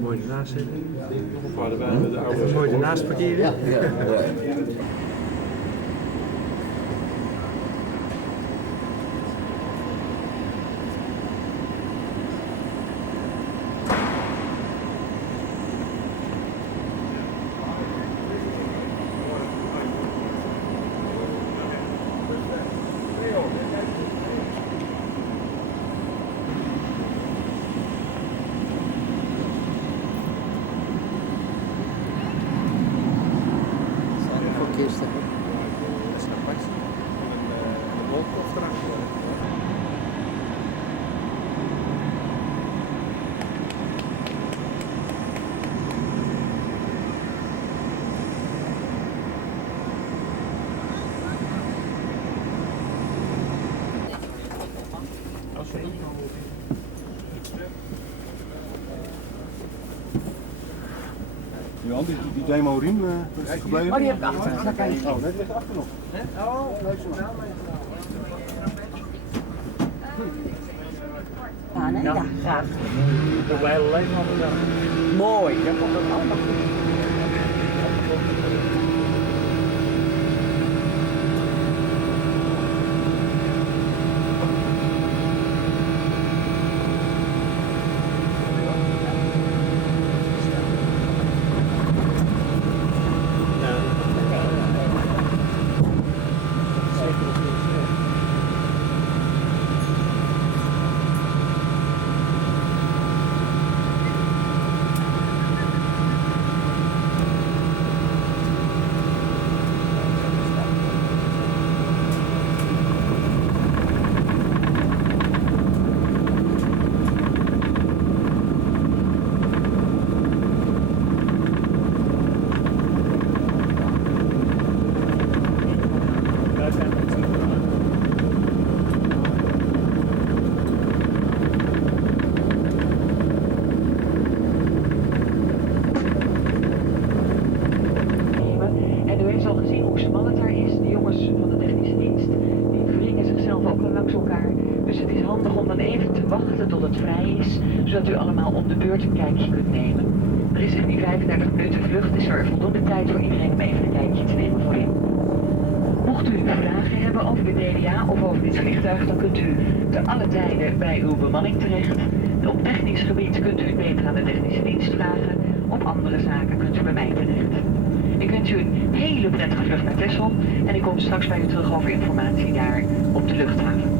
Mooi ernaast zitten. Mooi ernaast parkeren. Ja. Kisten. Dat is een apart. Een bolkop erachter. Johan, die demo-riem is gebleven? Oh, die heb ik achter. Ga kijken. Oh, dat ligt achter nog. Oh, ja, nee, ja, graag. Dat wij alleen maar Mooi, dat komt ook allemaal goed. Tot het vrij is, zodat u allemaal op de beurt een kijkje kunt nemen. Er is in die 35 minuten vlucht, is er voldoende tijd voor iedereen om even een kijkje te nemen voor u. Mocht u vragen hebben over de DDA of over dit vliegtuig, dan kunt u te alle tijden bij uw bemanning terecht. Op technisch gebied kunt u het beter aan de technische dienst vragen. Op andere zaken kunt u bij mij terecht. Ik wens u een hele prettige vlucht naar Texel en ik kom straks bij u terug over informatie daar op de luchthaven.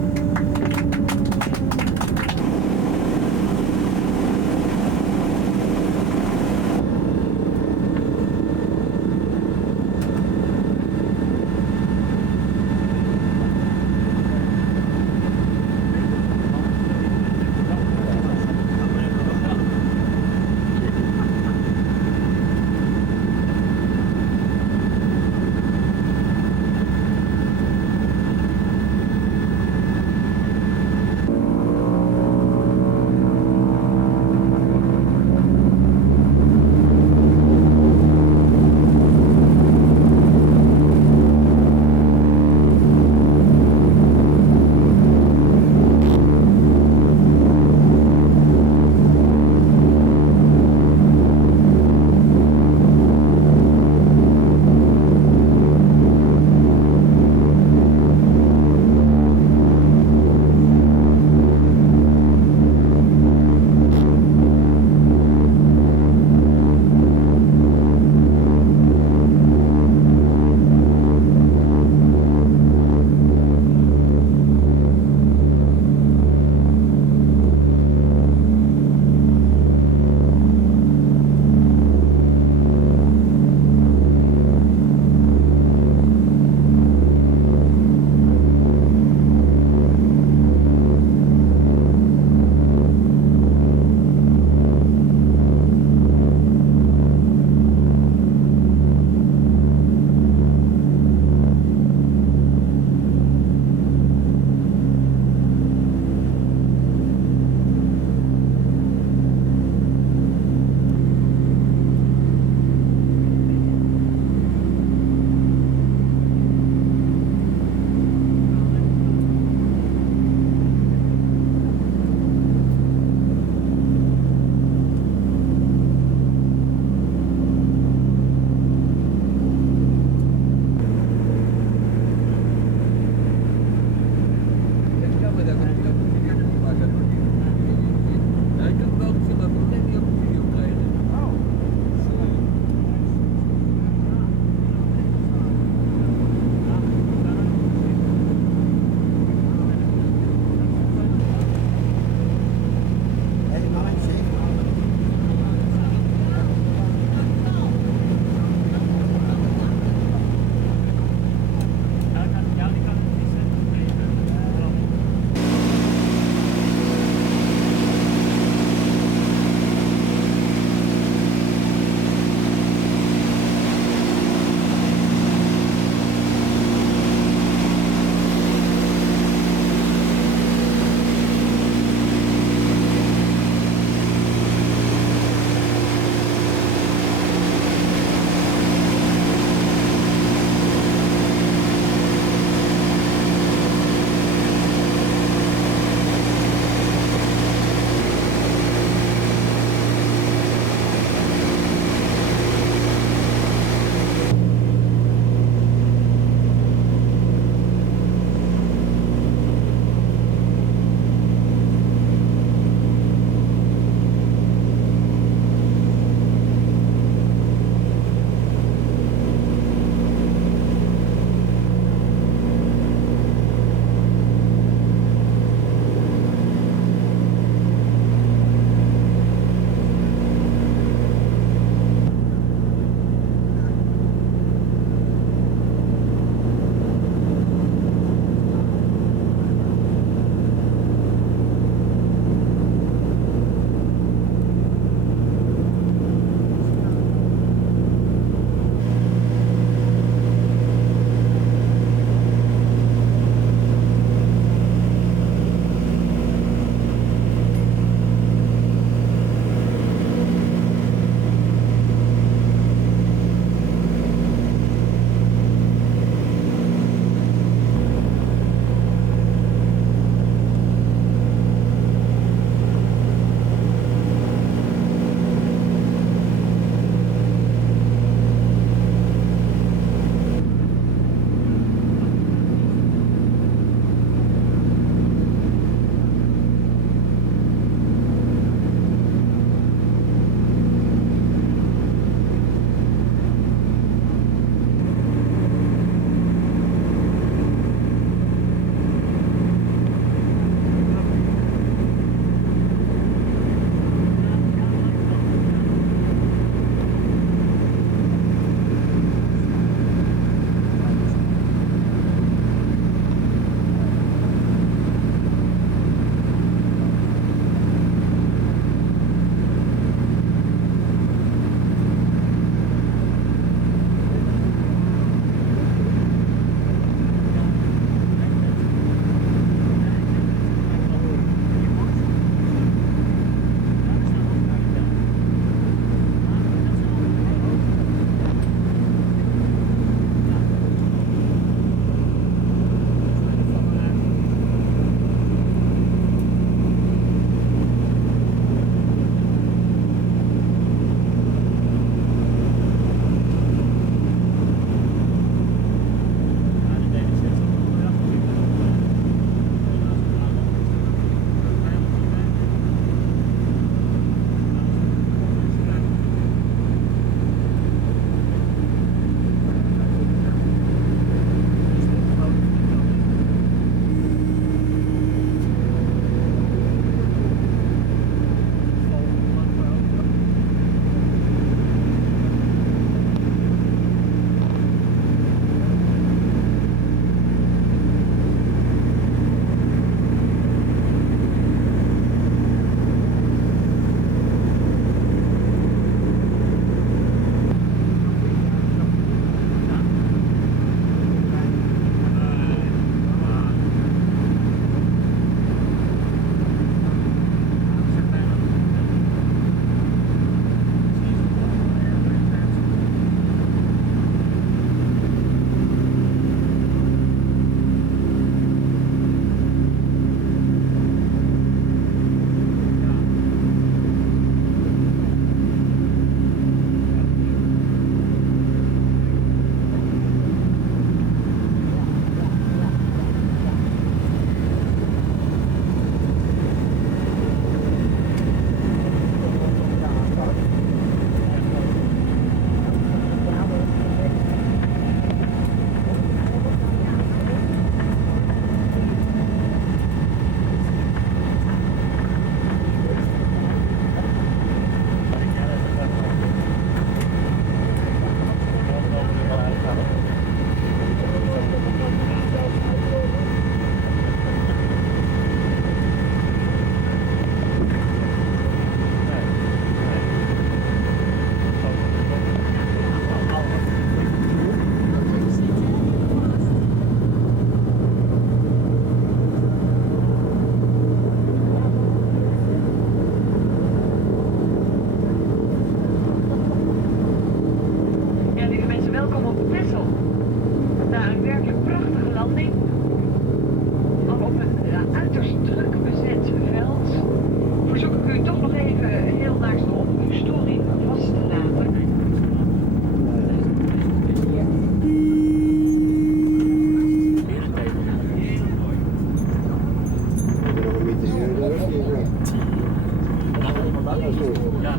Ja. 1, 2, 3,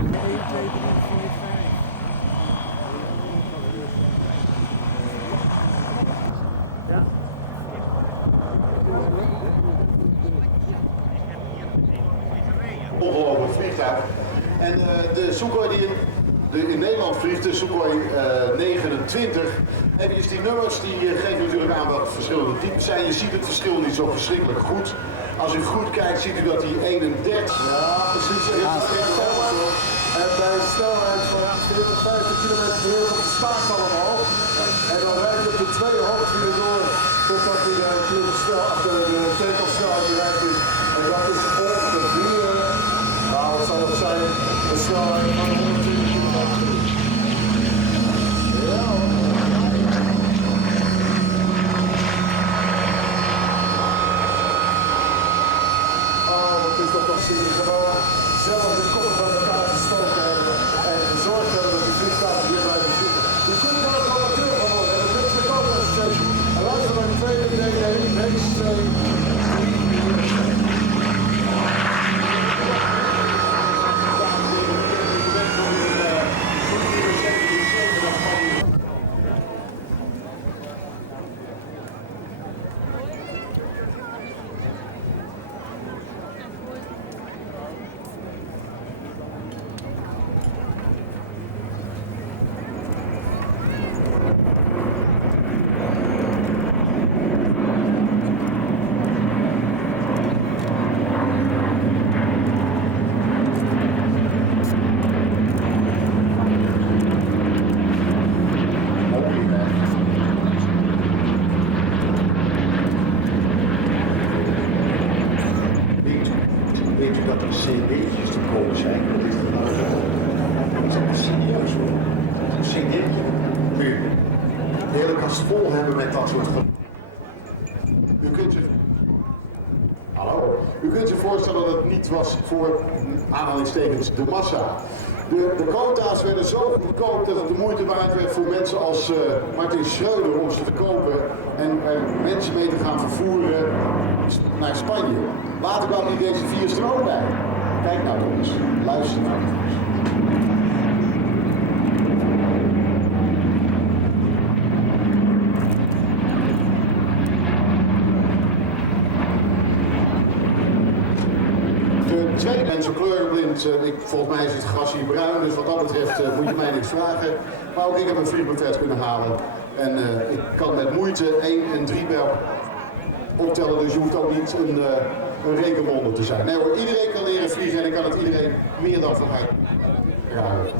4, 5. Ja. Ongelooflijk vliegtuig. En de Sukhoi die in Nederland vliegt, de Sukhoi 29. Even die nummers die geven natuurlijk aan wat verschillende types zijn. Je ziet het verschil niet zo verschrikkelijk goed. Als u goed kijkt ziet u dat die 31... Ja, precies. En bij een snelheid van 40, 50 km per uur op de staart allemaal. En dan rijdt op de twee hoofdwielen door totdat hij de takeoff-snelheid bereikt is. En dat is ongeveer, nou wat zal het zijn, een snelheid van 120 km per uur. Ja hoor. Oh, wat is dat toch zin gewoon zelf de koppen van elkaar gestoken hebben en gezorgd hebben dat die vliegtuigen hier blijven vliegen. Je kunt er ook wel terug van worden. En dat is de Cobra Station. En luister naar de tweede DD, race 2, 3, 4. Weet u dat er cd'tjes te koop zijn? Wat is dat nou? Dat is echt serieus hoor. Een cd'tje. Kun je de hele kast vol hebben met dat soort van. U kunt zich... Hallo. U kunt zich voorstellen dat het niet was voor aanhalingstekens de massa. De quota's werden zo goedkoop dat het de moeite waard werd voor mensen als Martin Schreuder om ze te kopen en mensen mee te gaan vervoeren naar Spanje. Later kwam hij deze 4 stroom bij. Kijk nou toch eens, luister nou eens. Twee mensen kleurenblind, volgens mij is het gras hier bruin, dus wat dat betreft moet je mij niks vragen. Maar ook ik heb een vliegbuffet kunnen halen en ik kan met moeite 1 en 3 bel optellen, dus je hoeft ook niet een rekenwonder te zijn. Nee hoor, iedereen kan leren vliegen en ik kan het iedereen meer dan van harte raden.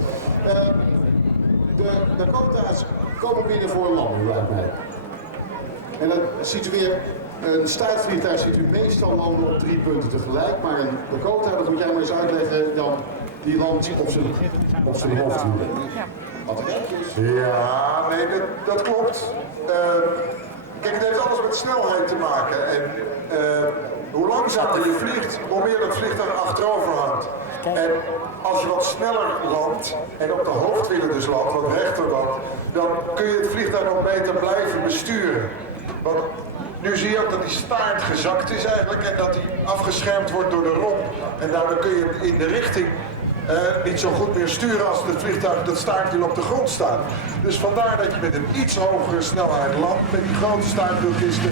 De quota's komen binnen voor een landing, lijkt mij. En dan ziet u weer, een staartvliegtuig ziet u meestal landen op 3 punten tegelijk, maar een Dakota, dat moet jij maar eens uitleggen, Jan, die landt op zijn hoofdwielen. Wat Ja, nee, dat klopt. Kijk, het heeft alles met snelheid te maken. En hoe langzamer je vliegt, hoe meer dat vliegtuig achterover hangt. En als je wat sneller landt en op de hoofdwielen dus landt, wat rechter landt, dan kun je het vliegtuig nog beter blijven besturen. Want nu zie je ook dat die staart gezakt is eigenlijk en dat die afgeschermd wordt door de romp. En daardoor kun je in de richting niet zo goed meer sturen als het vliegtuig dat staartwiel op de grond staat. Dus vandaar dat je met een iets hogere snelheid landt met die grote staartwielkisten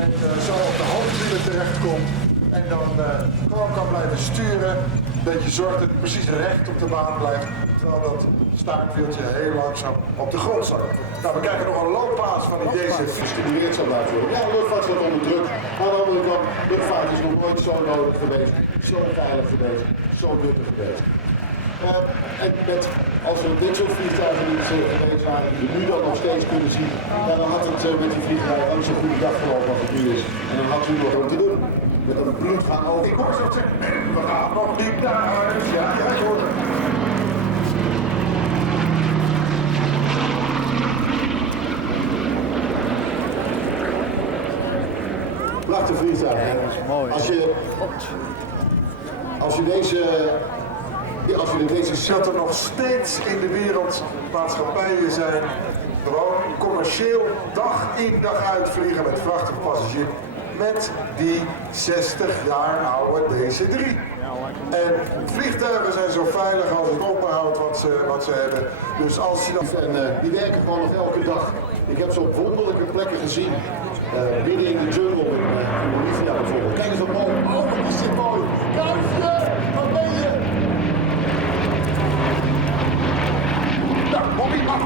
en zo op de hoofdwielen terechtkomt. En dan gewoon kan blijven sturen, dat je zorgt dat hij precies recht op de baan blijft, terwijl dat staartwieltje heel langzaam op de grond zakt. Nou, we krijgen nog een looppaas van die deze gestimuleerd zou blijven worden. Ja, de luchtvaart staat onder druk. Maar aan de andere kant, luchtvaart is nog nooit zo nodig geweest, zo veilig geweest, zo nuttig geweest. En als we dit soort vliegtuigen niet geweest waren, die we nu dan nog steeds kunnen zien, dan had het met die vliegtuigen ook zo'n goede dag gelopen als het nu is. En dan had u nog wat te doen. Met dat bloed gaan over. Ik hoor zo zeggen, we gaan nog niet naar huis. Ja, ik hoor het. Prachtig vliegtuig. Mooi. Als je deze Dat er nog steeds in de wereld maatschappijen zijn, gewoon commercieel dag in dag uit vliegen met vracht en passagier. met die 60 jaar oude DC-3. En vliegtuigen zijn zo veilig als het onderhoud wat ze hebben. Dus als je dat... En die werken gewoon nog elke dag. Ik heb ze op wonderlijke plekken gezien. Midden in de jungle in Bolivia bijvoorbeeld. Kijk eens op mooi. Oh, wat is dit mooi. Kuifje, wat ben je? Nou, Bobby, af.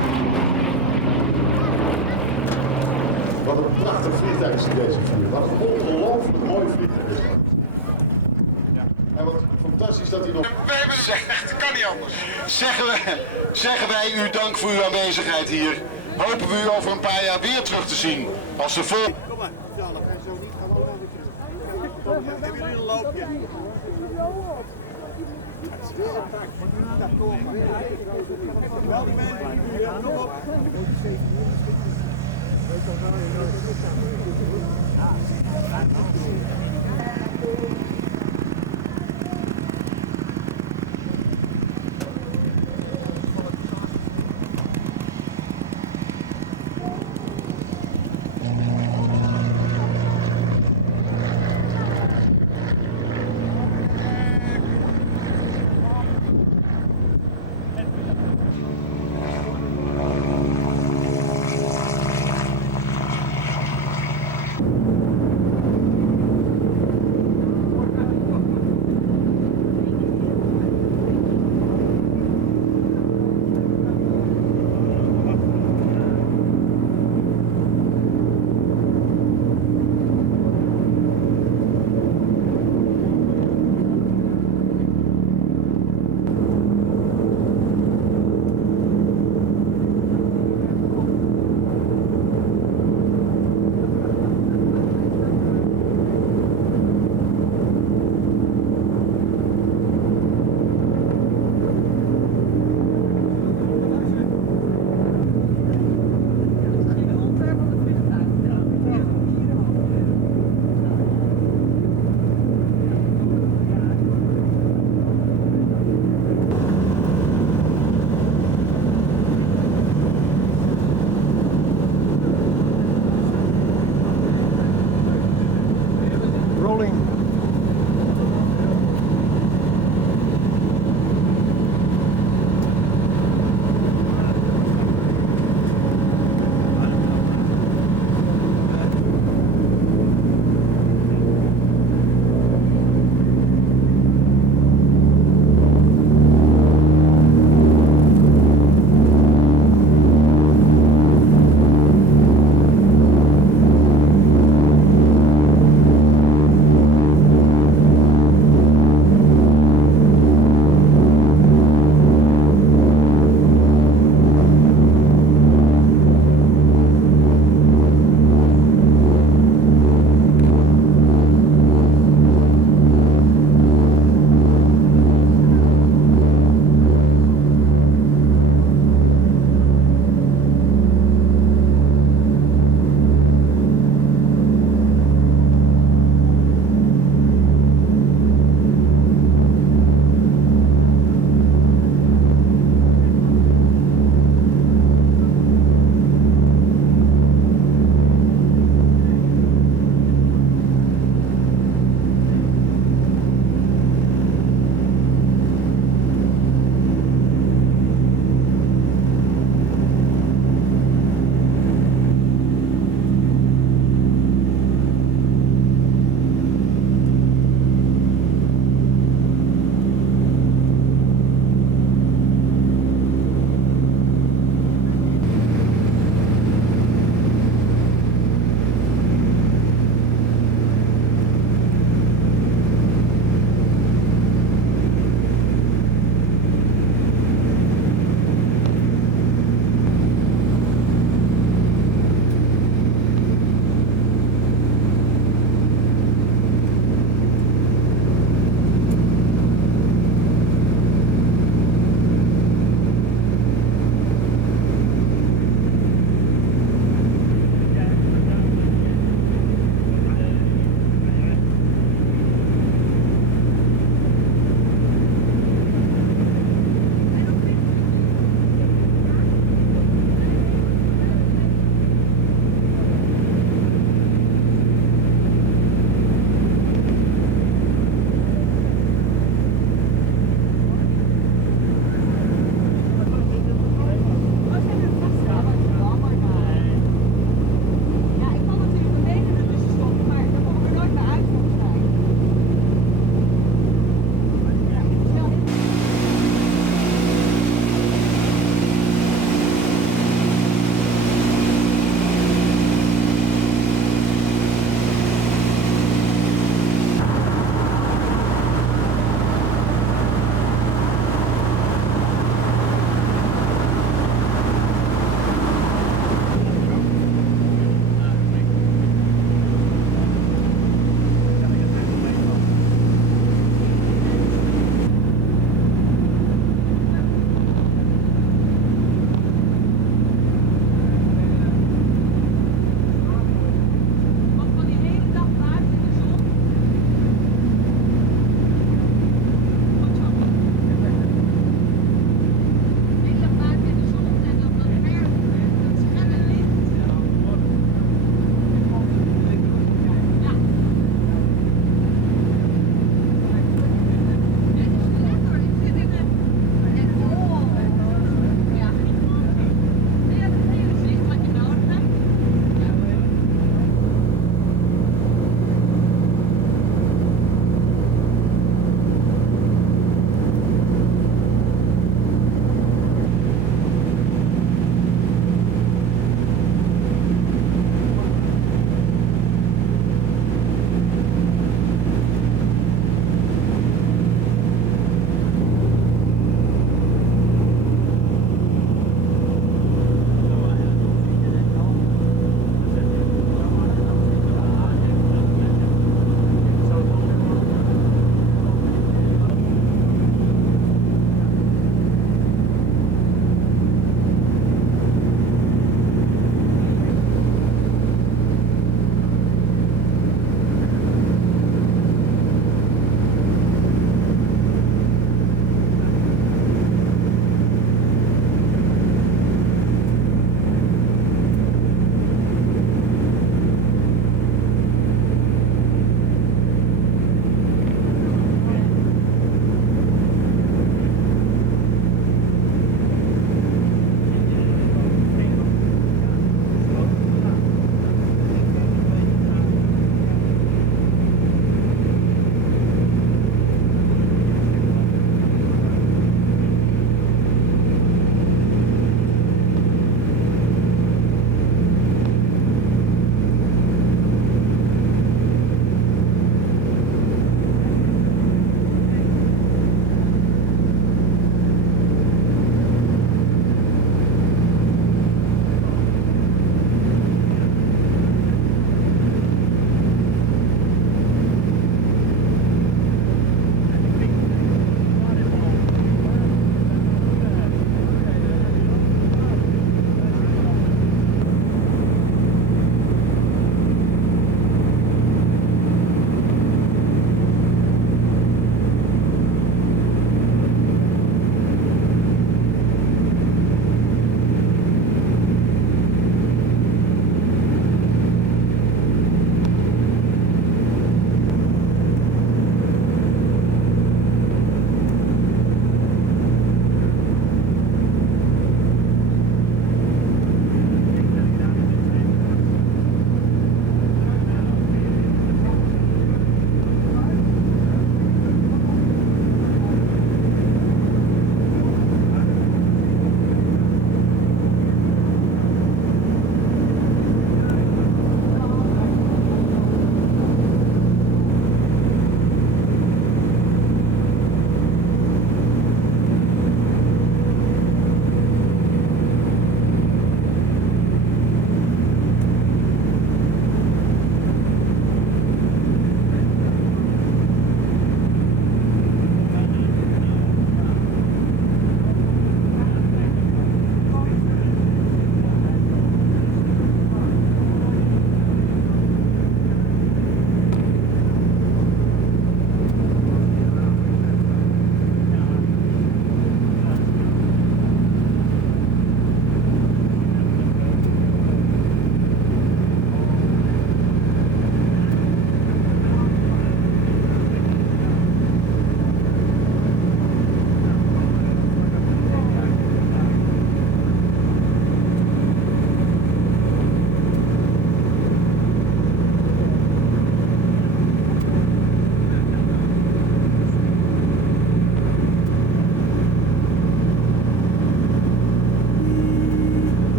Wat een prachtig vliegtuig is deze vlieg. Wat een ongelooflijk mooi vliegtuig is dat. En wat fantastisch dat hij nog... We hebben gezegd, het kan niet anders. Zeggen wij u dank voor uw aanwezigheid hier. Hopen we u over een paar jaar weer terug te zien. Als de vol... Kom maar, ja, dan ga je zo niet, gaan we allemaal weer terug. Hebben jullie een loopje? Wel die mensen, kom op.